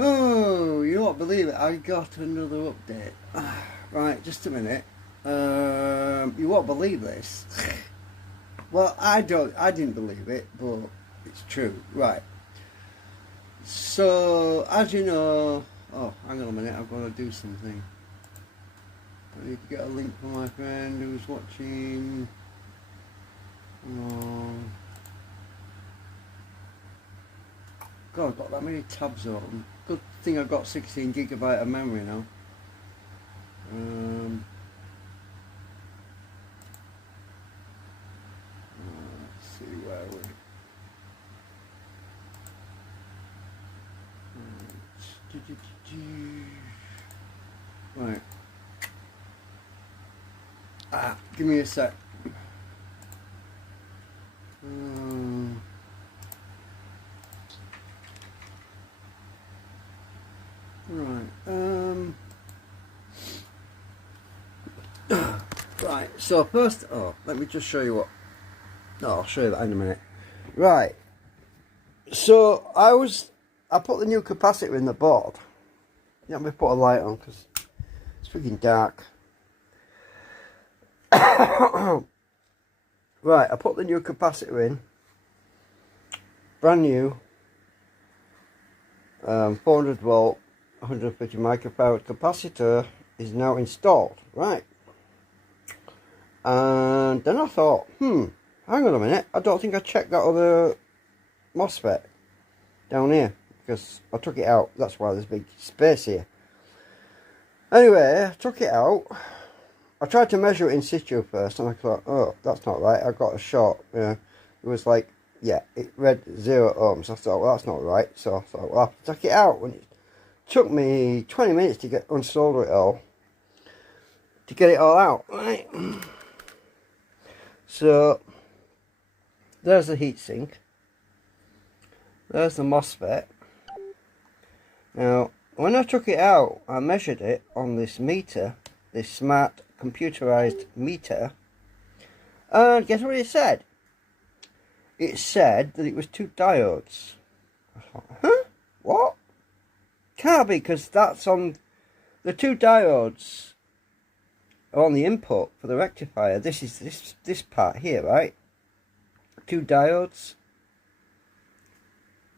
Oh, you won't believe it. I got another update. Right, just a minute. You won't believe this. Well, I didn't believe it, but it's true. Right. So, as you know, oh, hang on a minute. I'm going to do something. I need to get a link for my friend who's watching. God, I've got that many tabs open. Good thing I've got 16 gigabyte of memory now. Let's see where we. Right. Give me a sec. Right, so first, let me just show you what. No, I'll show you that in a minute. Right, so I put the new capacitor in the board. Let me put a light on because it's freaking dark. Right, I put the new capacitor in, brand new, 400 volt, 150 microfarad capacitor is now installed. Right, and then I thought, hang on a minute, I don't think I checked that other Mosfet down here because I took it out. That's why there's big space here. Anyway, I took it out. I tried to measure it in situ first, and I thought, oh, that's not right. I got a short. It was like, yeah, it read 0 ohms. I thought, well, that's not right. So I thought, well, I have to take it out. And it took me 20 minutes to unsolder it all, to get it all out. Right. So there's the heatsink. There's the Mosfet. Now, when I took it out, I measured it on this meter, this smart computerized meter, and guess what it said? It said that it was 2 diodes. I thought, huh? What? Can't be, because that's on the 2 diodes are on the input for the rectifier. This is this part here, right? 2 diodes.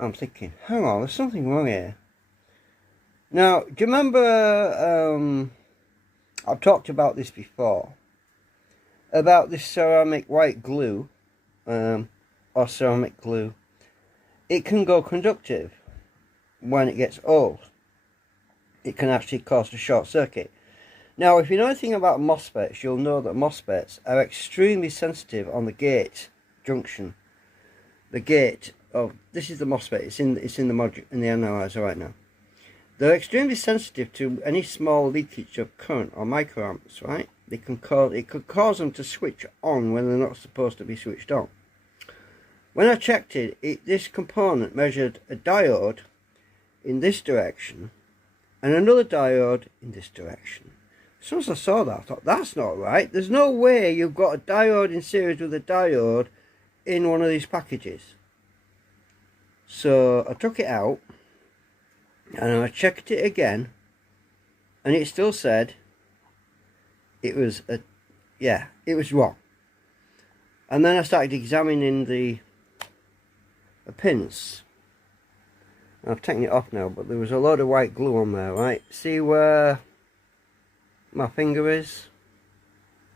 I'm thinking, hang on, there's something wrong here. Now, do you remember, I've talked about this before, about this ceramic white glue, or ceramic glue. It can go conductive when it gets old. It can actually cause a short circuit. Now, if you know anything about MOSFETs, you'll know that MOSFETs are extremely sensitive on the gate junction. The gate of, this is the MOSFET, it's in the module, in the analyzer right now. They're extremely sensitive to any small leakage of current or microamps, right? It could cause them to switch on when they're not supposed to be switched on. When I checked it, this component measured a diode in this direction and another diode in this direction. As soon as I saw that, I thought, that's not right. There's no way you've got a diode in series with a diode in one of these packages. So I took it out and I checked it again, and it still said it was it was wrong. And then I started examining the pins. I've taken it off now, but there was a load of white glue on there, right? See where my finger is?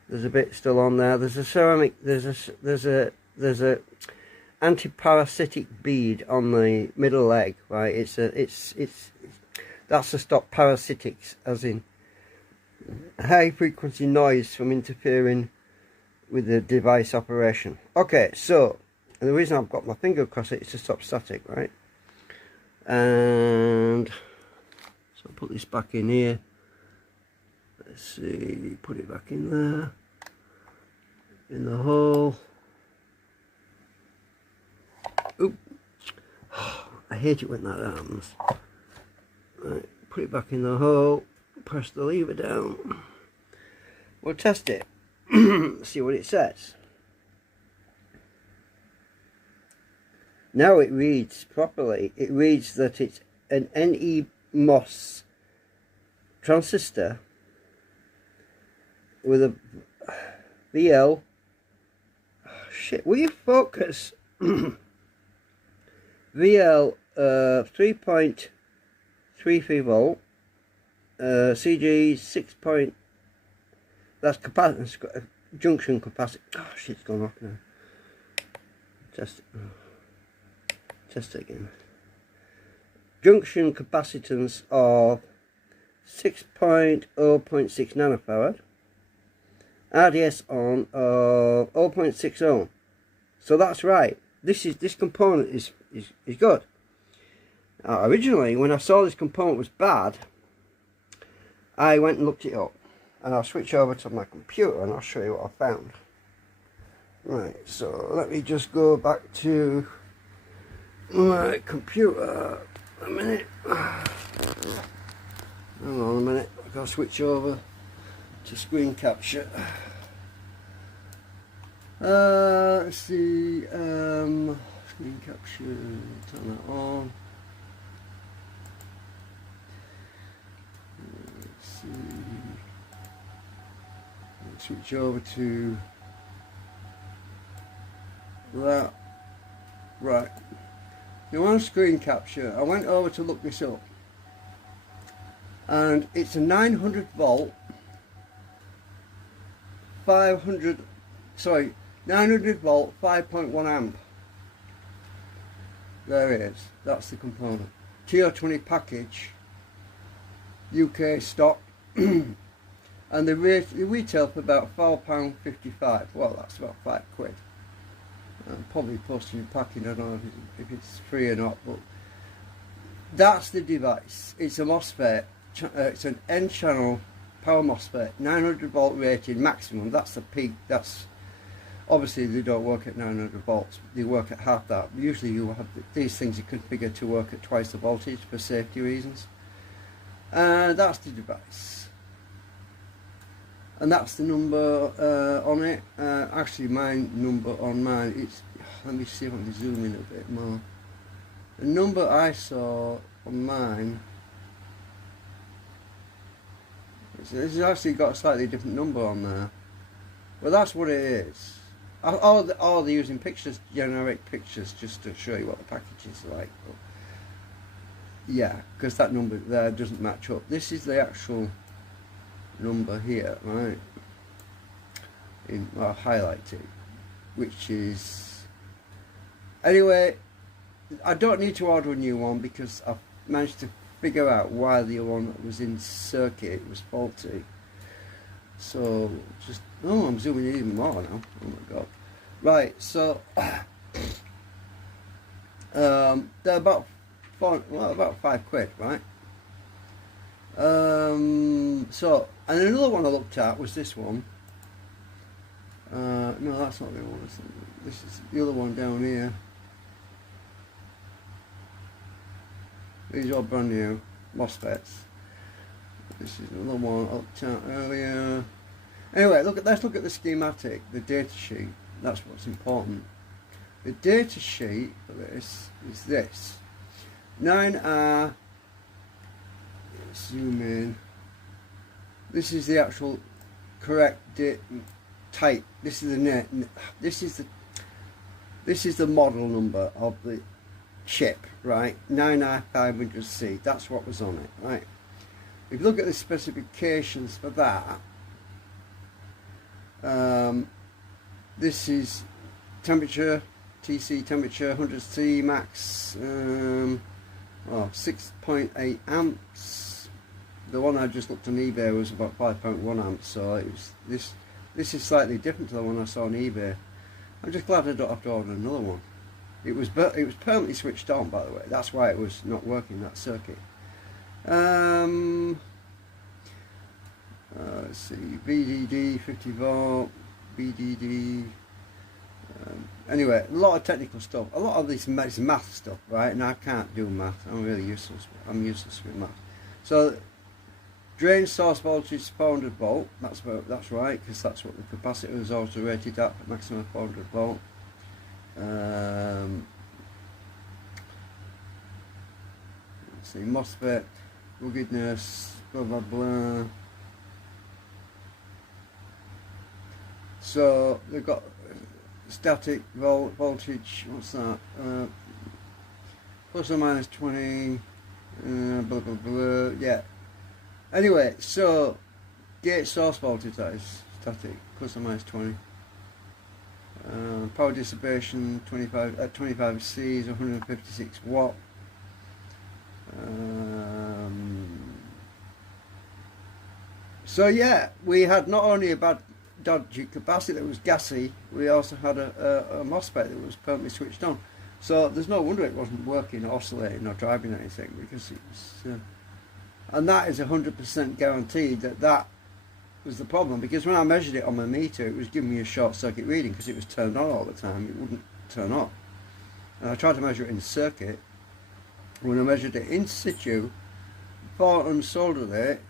There's a bit still on there. There's a ceramic. There's a anti-parasitic bead on the middle leg, right? That's to stop parasitics, as in high frequency noise from interfering with the device operation. Okay, so the reason I've got my finger across it is to stop static, right? And so I'll put this back in here. Let's see, put it back in there, in the hole. Oop. I hate it when that happens. Right, put it back in the hole, press the lever down. We'll test it, see what it says. Now it reads properly. It reads that it's an MOS transistor with a VL. Oh, shit, will you focus? VL 3.33 volt, CG 6. That's capacitance, junction capacitance. Oh shit, it's gone off now. Test it. Test it again. Junction capacitance of 0.6 nanofarad. RDS on of 0.6 ohm. So that's right. This component is good. Originally, when I saw this component was bad, I went and looked it up, and I'll switch over to my computer and I'll show you what I found. Right, so let me just go back to my computer a minute. Hang on a minute, I've got to switch over to screen capture. Let's see, screen capture, turn that on. Let's see, let's switch over to that. Right, you're on screen capture. I went over to look this up, and it's a 900 volt 900 volt 5.1 amp. There it is, that's the component. TO20 package, UK stock, and the retail for about £4.55. Well, that's about £5. Probably postage and packing, I don't know if it's free or not, but that's the device. It's a Mosfet, it's an N-channel power Mosfet, 900 volt rated maximum. That's the peak. That's obviously they don't work at 900 volts, they work at half that. Usually you have these things you configure to work at twice the voltage for safety reasons. That's the device, and that's the number on it. Actually, my number on mine, it's, let me see if I can zoom in a bit more. The number I saw on mine, this has actually got a slightly different number on there. Well, that's what it is. Or they're using pictures, generic pictures, just to show you what the package is like. But yeah, because that number there doesn't match up. This is the actual number here, right? I'll highlight it, which is, anyway, I don't need to order a new one because I've managed to figure out why the one that was in circuit was faulty. So just, oh, I'm zooming in even more now. Oh my god. Right, so they're about about £5, right? So, and another one I looked at was this one. No, that's not the one. This is the other one down here. These are brand new Mosfets. This is another one I looked at earlier. Anyway, let's look at the schematic, the data sheet. That's what's important. The data sheet for this is this. 9R, zoom in. This is the actual correct type. This is the model number of the chip, right? 9R500C. That's what was on it, right? If you look at the specifications for that, this is temperature, TC temperature, 100C max, 6.8 amps. The one I just looked on eBay was about 5.1 amps, so it was this is slightly different to the one I saw on eBay. I'm just glad I don't have to order another one. It was permanently switched on, by the way. That's why it was not working, that circuit. Let's see, VDD 50 volt, VDD. Anyway, a lot of technical stuff. A lot of this is math stuff, right? And I can't do math. I'm really useless. I'm useless with math. So, drain source voltage 400 volt. That's right, because that's what the capacitor is also rated at, maximum 400 volt. Let's see, Mosfet. ruggedness, blah blah blah. So they've got static voltage, what's that, plus or minus 20, blah blah blah, yeah. Anyway, so gate source voltage, that is static, plus or minus 20. Power dissipation 25 at 25C is 156 watt. So yeah, we had not only a bad dodgy capacitor that was gassy, we also had a Mosfet that was permanently switched on. So there's no wonder it wasn't working, oscillating or driving anything, because it was, and that is 100% guaranteed that was the problem, because when I measured it on my meter, it was giving me a short circuit reading because it was turned on all the time. It wouldn't turn off. And I tried to measure it in circuit. When I measured it in situ, before I unsoldered it,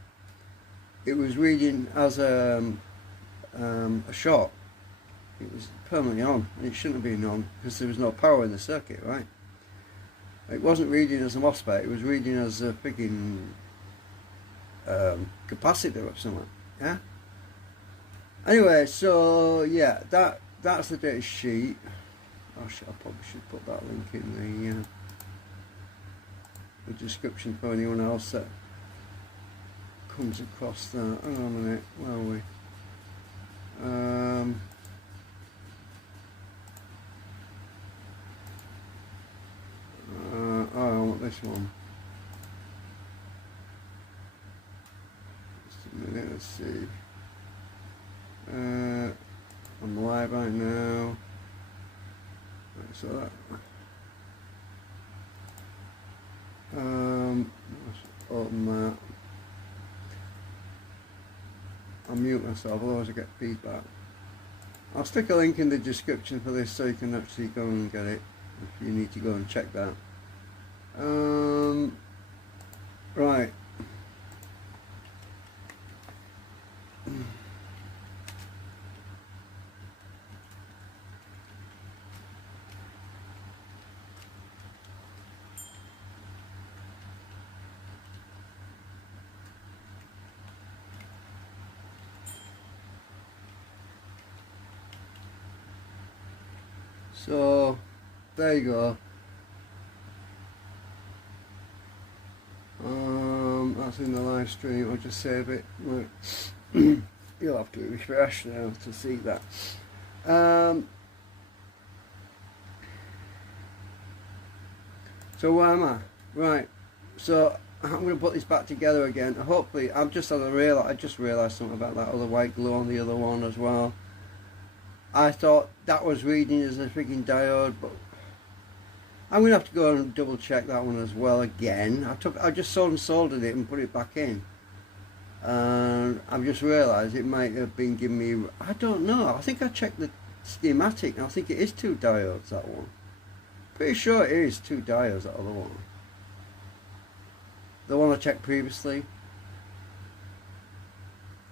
it was reading as a short. It was permanently on, and it shouldn't have been on because there was no power in the circuit, right? It wasn't reading as a Mosfet, it was reading as a freaking capacitor or something. Yeah. Anyway, so yeah, that's the data sheet. Oh shit, I probably should put that link in the description for anyone else that comes across that. Hang on a minute, where are we? Oh, I want this one. Let's see. I'm live right now. Right, so that. Let's open that. I'll mute myself, otherwise I get feedback. I'll stick a link in the description for this so you can actually go and get it if you need to go and check that. Right. So there you go. That's in the live stream. I'll just save it. Right. You'll have to refresh now to see that. So where am I? Right. So I'm going to put this back together again. Hopefully, I just realised something about that other white glue on the other one as well. I thought that was reading as a freaking diode, but I'm going to have to go and double check that one as well again. I just soldered it and put it back in. And I've just realised it might have been giving me, I don't know, I think I checked the schematic and I think it is 2 diodes, that one. Pretty sure it is 2 diodes, that other one. The one I checked previously.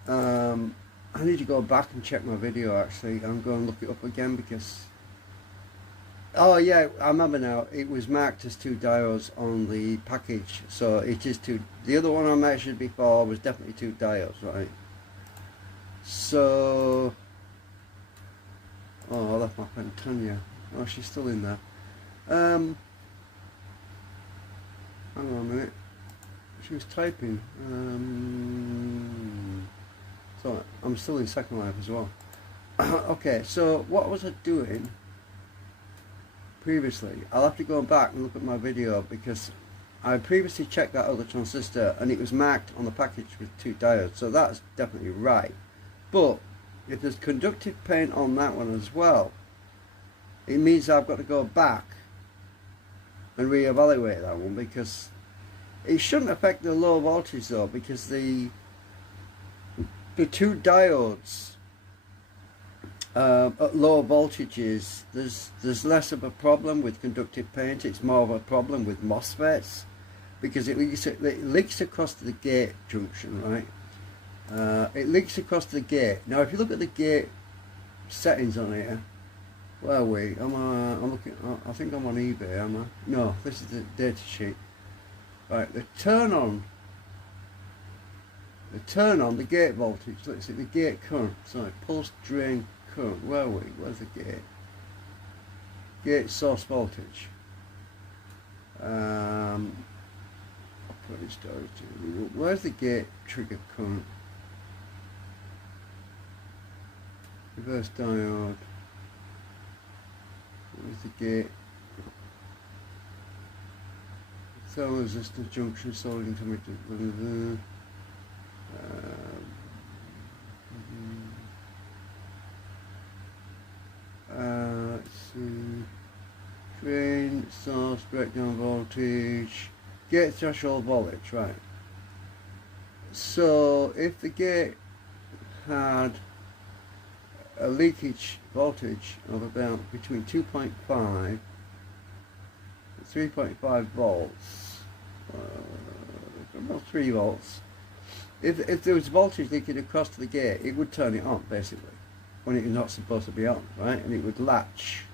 I need to go back and check my video actually. I'm going to look it up again because... Oh yeah, I remember now. It was marked as 2 diodes on the package. So it is 2. The other one I measured before was definitely 2 diodes, right? So... Oh, I left my friend Tanya. Oh, she's still in there. Hang on a minute. She was typing. So I'm still in Second Life as well. Okay, so what was I doing previously? I'll have to go back and look at my video because I previously checked that other transistor and it was marked on the package with 2 diodes, so that's definitely right. But if there's conductive paint on that one as well, it means I've got to go back and reevaluate that one, because it shouldn't affect the low voltage though, because the 2 diodes at low voltages, there's less of a problem with conductive paint. It's more of a problem with Mosfets because it leaks across the gate junction, right? It leaks across the gate. Now if you look at the gate settings on here, where are we? I'm looking. I think I'm on eBay. Am I? No, this is the data sheet. Right, the turn on the turn on, the gate voltage, let's see, the gate current, sorry, pulse drain current, where are we? Where's the gate? Gate source voltage. Where's the gate trigger current? Reverse diode. Where's the gate? Thermal resistance junction solid intermittent. Let's see. Drain, source, breakdown voltage, gate threshold voltage, right. So if the gate had a leakage voltage of about between 2.5 and 3.5 volts, about 3 volts, if there was voltage leaking across to the gate, it would turn it on basically when it was not supposed to be on, right, and it would latch.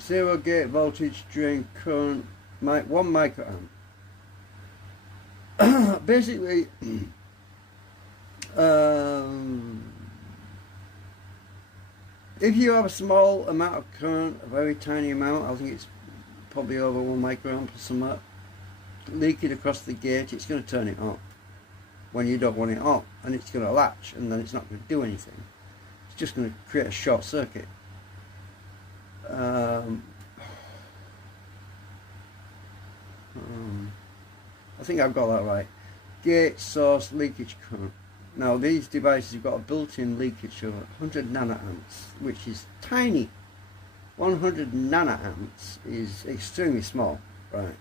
Zero gate voltage, drain current, 1 microamp. Basically, if you have a small amount of current, a very tiny amount, I think it's probably over 1 microamp or something, leaking across the gate, it's going to turn it on when you don't want it on, and it's going to latch, and then it's not going to do anything. It's just going to create a short circuit. I think I've got that right. Gate source leakage current. Now these devices have got a built-in leakage of 100 nanoamps, which is tiny. 100 nanoamps is extremely small, right?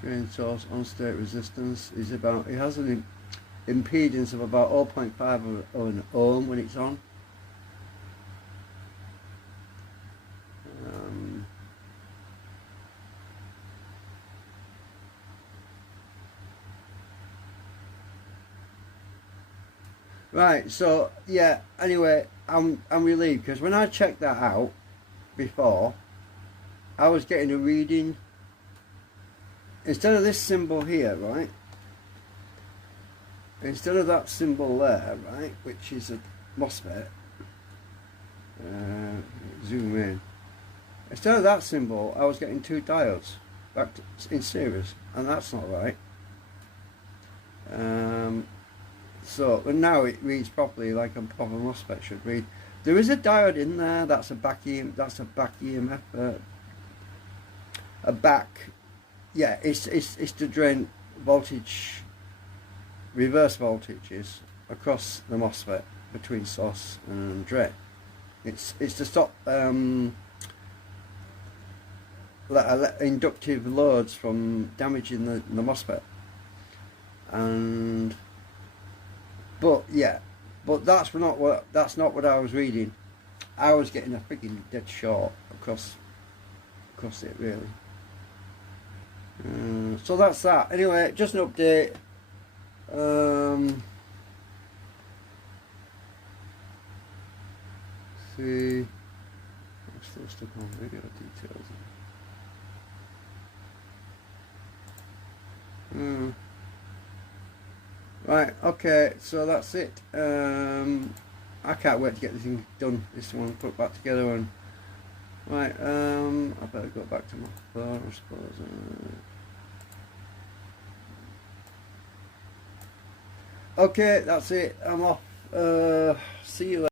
Drain source on-state resistance is about, it has an impedance of about 0.5 of an ohm when it's on. Right, so yeah, anyway, I'm relieved, because when I checked that out before, I was getting a reading instead of this symbol here, right? Instead of that symbol there, right, which is a Mosfet, zoom in. Instead of that symbol, I was getting 2 diodes back in series, and that's not right. So, and now it reads properly like a proper Mosfet should read. There is a diode in there. That's a back EMF. That's a back EMF. Yeah, it's to drain voltage, reverse voltages across the Mosfet between source and drain. It's to stop inductive loads from damaging the Mosfet. And but that's not what I was reading. I was getting a freaking dead short across it, really. So that's that. Anyway, just an update. See, I'm still stuck on video details. Right, okay, so that's it. I can't wait to get this thing done, this one put back together. And right, I better go back to my phone, I suppose. Okay, that's it, I'm off. See you later.